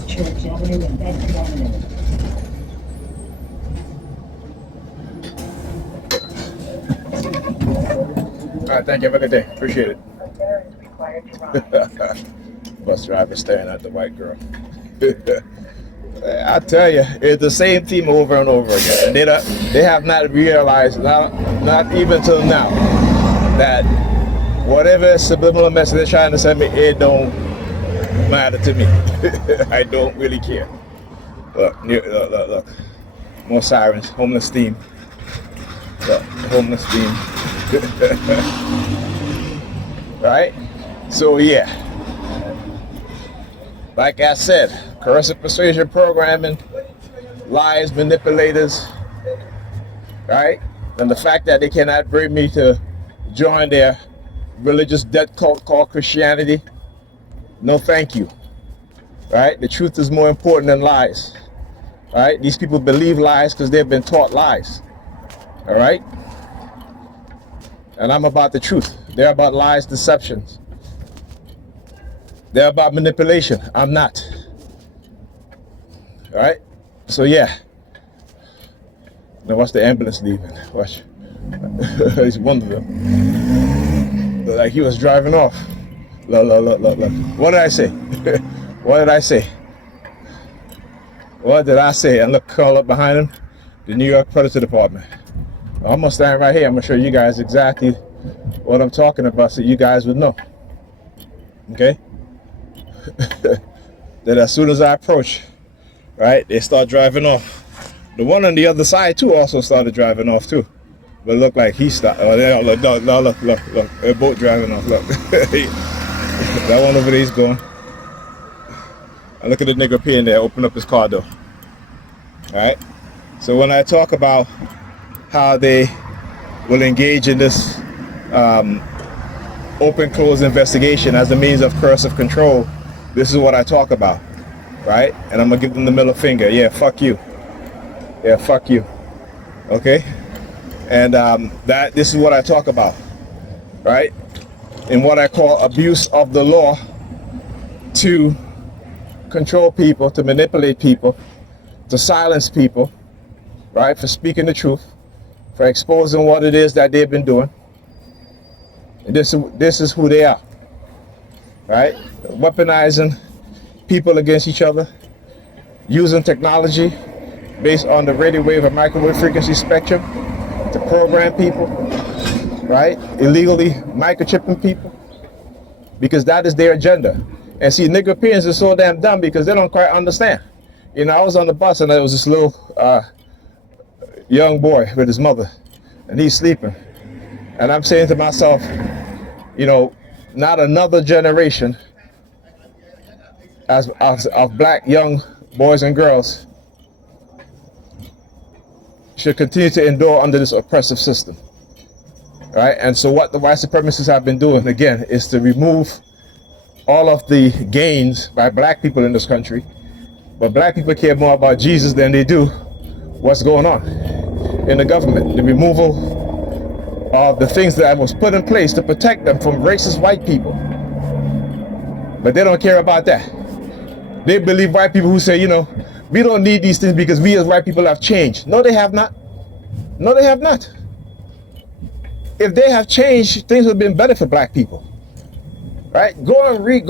Baptist Church Avenue in Bedford Avenue. All right, thank you. Have a good day. Appreciate it. Bus driver staring at the white girl. I tell you, it's the same theme over and over again. They have not realized, not even till now, that whatever subliminal message they're trying to send me, it don't matter to me. I don't really care. Look. More sirens, homeless theme. Look, homeless theme. Right? So yeah. Like I said, coercive persuasion programming, lies, manipulators, right? And the fact that they cannot bring me to join their religious death cult called Christianity, no thank you, right? The truth is more important than lies, right? These people believe lies because they've been taught lies, all right? And I'm about the truth. They're about lies, deceptions. They're about manipulation. I'm not. All right? So yeah. Now watch the ambulance leaving. Watch. It's one of them. Look like he was driving off. Look. What did I say? What did I say? What did I say? And look, call up behind him. The New York Predators Department. I'm gonna stand right here. I'm gonna show you guys exactly what I'm talking about so you guys would know. Okay? That as soon as I approach, right, they start driving off. The one on the other side too also started driving off too. But look like he stopped. Oh, look. They're both driving off. Look. That one over there is going. And look at the nigga peeing there, open up his car door. Alright? So when I talk about how they will engage in this open-close investigation as a means of coercive control, this is what I talk about, right? And I'm gonna give them the middle finger. Yeah, fuck you. Yeah, fuck you. Okay? And this is what I talk about, right? In what I call abuse of the law to control people, to manipulate people, to silence people, right? For speaking the truth, for exposing what it is that they've been doing. And this is who they are, right? Weaponizing people against each other, using technology based on the radio wave and microwave frequency spectrum to program people, right? Illegally microchipping people, because that is their agenda. And see, Nigerians are so damn dumb because they don't quite understand. You know, I was on the bus and there was this little young boy with his mother, and he's sleeping. And I'm saying to myself, you know, not another generation of black young boys and girls should continue to endure under this oppressive system. Right? And so what the white supremacists have been doing, again, is to remove all of the gains by black people in this country. But black people care more about Jesus than they do what's going on in the government. The removal of the things that was put in place to protect them from racist white people. But they don't care about that. They believe white people who say, you know, we don't need these things because we as white people have changed. No, they have not. No, they have not. If they have changed, things would have been better for black people. Right? Go and read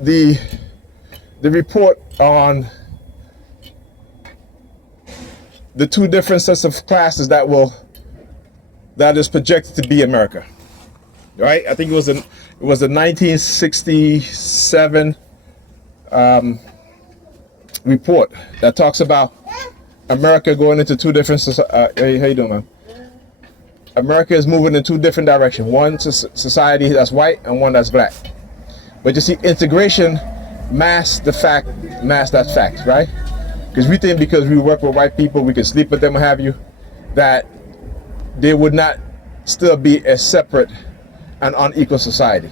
the report on the two different sets of classes that is projected to be America. Right? I think it was a 1967 report that talks about America going into two different hey, how you doing, man? America is moving in two different directions. One society that's white and one that's black. But you see, integration masks that fact, right? Because we think because we work with white people, we can sleep with them, what have you, that they would not still be a separate and unequal society,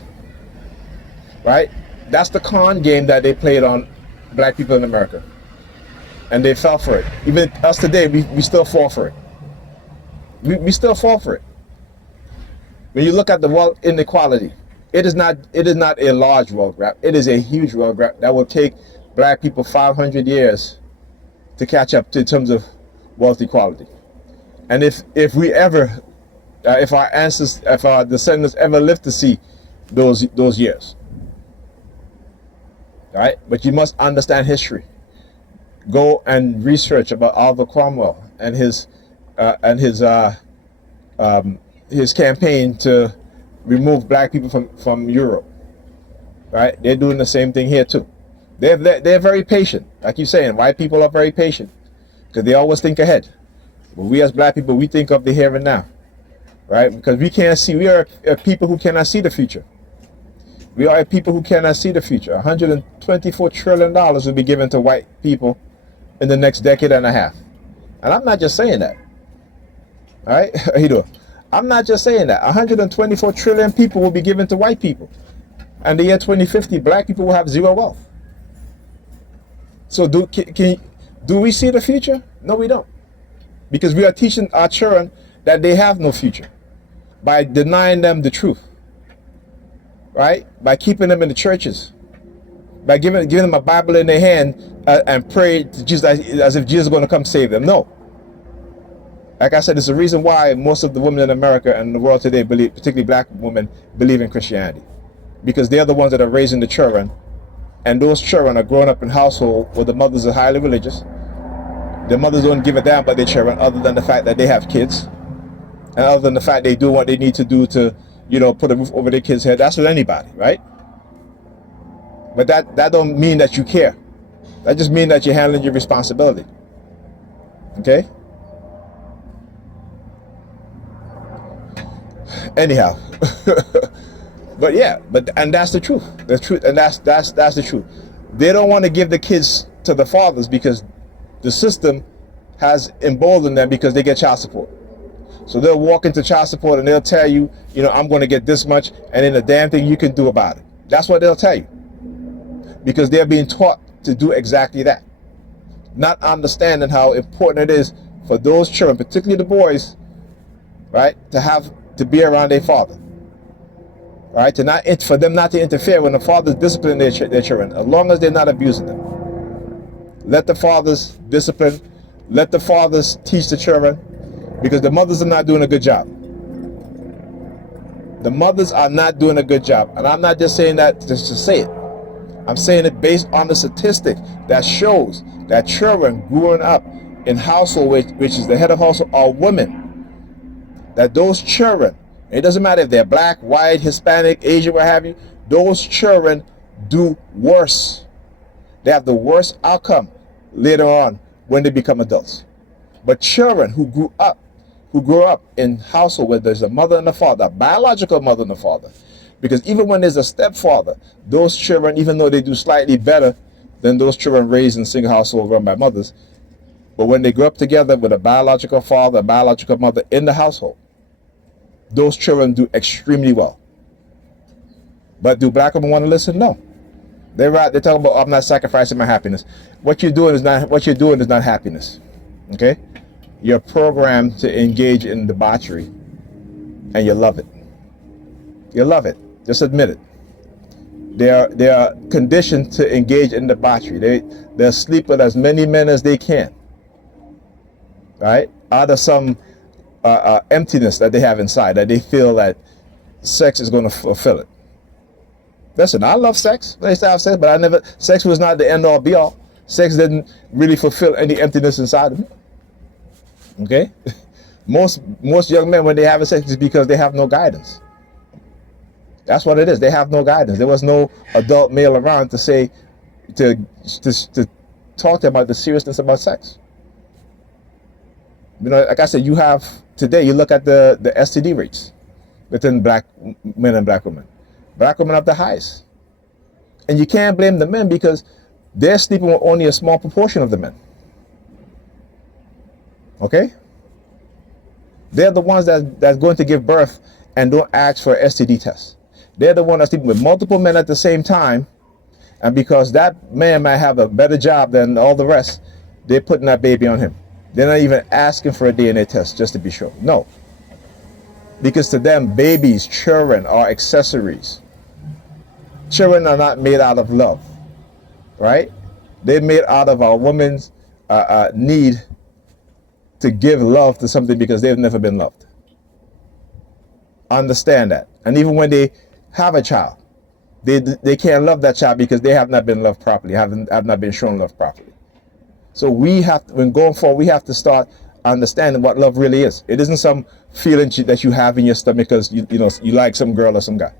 right? That's the con game that they played on black people in America, and they fell for it. Even us today, we still fall for it. We still fall for it. When you look at the wealth inequality, It is not a large wealth gap. It is a huge wealth gap that will take black people 500 years to catch up to in terms of wealth equality. And if we ever, if our ancestors, if our descendants ever live to see those years, right? But you must understand history. Go and research about Oliver Cromwell and his campaign to remove black people from Europe. Right? They're doing the same thing here too. They're very patient, like you're saying. White people are very patient because they always think ahead. But we as black people, we think of the here and now, right? Because we can't see. We are a people who cannot see the future. We are a people who cannot see the future. $124 trillion will be given to white people in the next decade and a half. And I'm not just saying that. All right? How you doing? I'm not just saying that. 124 trillion people will be given to white people. And the year 2050, black people will have zero wealth. So do we see the future? No, we don't. Because we are teaching our children that they have no future by denying them the truth. Right? By keeping them in the churches. By giving them a Bible in their hand and pray to Jesus as if Jesus is going to come save them. No. Like I said, it's the reason why most of the women in America and the world today believe, particularly black women, believe in Christianity. Because they're the ones that are raising the children. And those children are growing up in households where the mothers are highly religious. The mothers don't give a damn about their children other than the fact that they have kids. And other than the fact they do what they need to do to, put a roof over their kids' head. That's with anybody, right? But that don't mean that you care. That just means that you're handling your responsibility. Okay? Anyhow. But yeah, and that's the truth. The truth, and that's the truth. They don't want to give the kids to the fathers because the system has emboldened them because they get child support. So they'll walk into child support and they'll tell you, I'm going to get this much, and then a damn thing you can do about it. That's what they'll tell you. Because they're being taught to do exactly that. Not understanding how important it is for those children, particularly the boys, right, to be around their father. Right, for them not to interfere when the fathers discipline their children, as long as they're not abusing them. Let the fathers discipline, let the fathers teach the children, because the mothers are not doing a good job. The mothers are not doing a good job, and I'm not just saying that just to say it. I'm saying it based on the statistic that shows that children growing up in household which is the head of household are women. That those children, it doesn't matter if they're black, white, Hispanic, Asian, what have you, those children do worse. They have the worst outcome later on when they become adults. But children who grew up in household where there's a mother and a father, a biological mother and a father, because even when there's a stepfather, those children, even though they do slightly better than those children raised in single household run by mothers, but when they grow up together with a biological father, a biological mother in the household, those children do extremely well. But do black women want to listen? No. They're talking about, I'm not sacrificing my happiness. What you're doing is not happiness. Okay? You're programmed to engage in debauchery, and you love it. You love it. Just admit it. They are conditioned to engage in debauchery. They'll sleep with as many men as they can. Right? Out of some emptiness that they have inside, that they feel that sex is going to fulfill it. Listen, I love sex. I used to have sex, but sex was not the end all be all. Sex didn't really fulfill any emptiness inside of me. Okay? Most young men, when they have sex, is because they have no guidance. That's what it is. They have no guidance. There was no adult male around to say, to talk to them about the seriousness about sex. Like I said, you look at the STD rates within black men and black women. Black women have the highest. And you can't blame the men because they're sleeping with only a small proportion of the men. Okay? They're the ones that's going to give birth and don't ask for an STD test. They're the one that's sleeping with multiple men at the same time, and because that man might have a better job than all the rest, they're putting that baby on him. They're not even asking for a DNA test just to be sure. No. Because to them, babies, children are accessories. Children are not made out of love, right? They're made out of a woman's need to give love to something because they've never been loved. Understand that. And even when they have a child, they can't love that child because they have not been loved properly, have not been shown love properly. So we have to, when going forward, we have to start understanding what love really is. It isn't some feeling that you have in your stomach because you like some girl or some guy.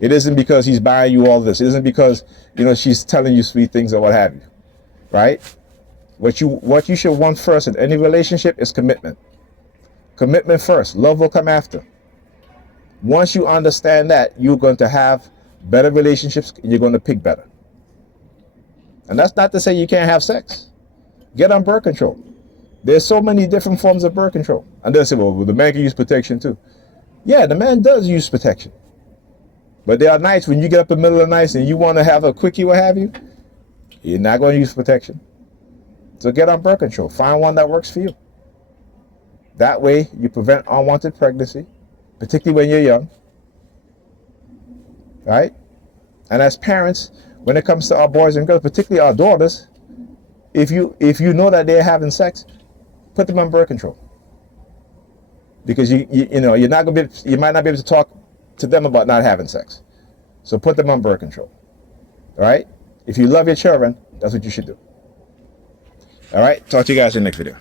It isn't because he's buying you all this. It isn't because she's telling you sweet things or what have you, right? What you should want first in any relationship is commitment. Commitment first. Love will come after. Once you understand that, you're going to have better relationships. You're going to pick better. And that's not to say you can't have sex. Get on birth control. There's so many different forms of birth control. And they'll say, well, the man can use protection too. Yeah, the man does use protection. But there are nights when you get up in the middle of the night and you want to have a quickie, what have you, you're not going to use protection. So get on birth control. Find one that works for you. That way you prevent unwanted pregnancy, particularly when you're young. Right? And as parents, when it comes to our boys and girls, particularly our daughters, if you know that they're having sex, put them on birth control. Because you're not going to you might not be able to talk to them about not having sex. So put them on birth control. All right? If you love your children, that's what you should do. All right? Talk to you guys in the next video.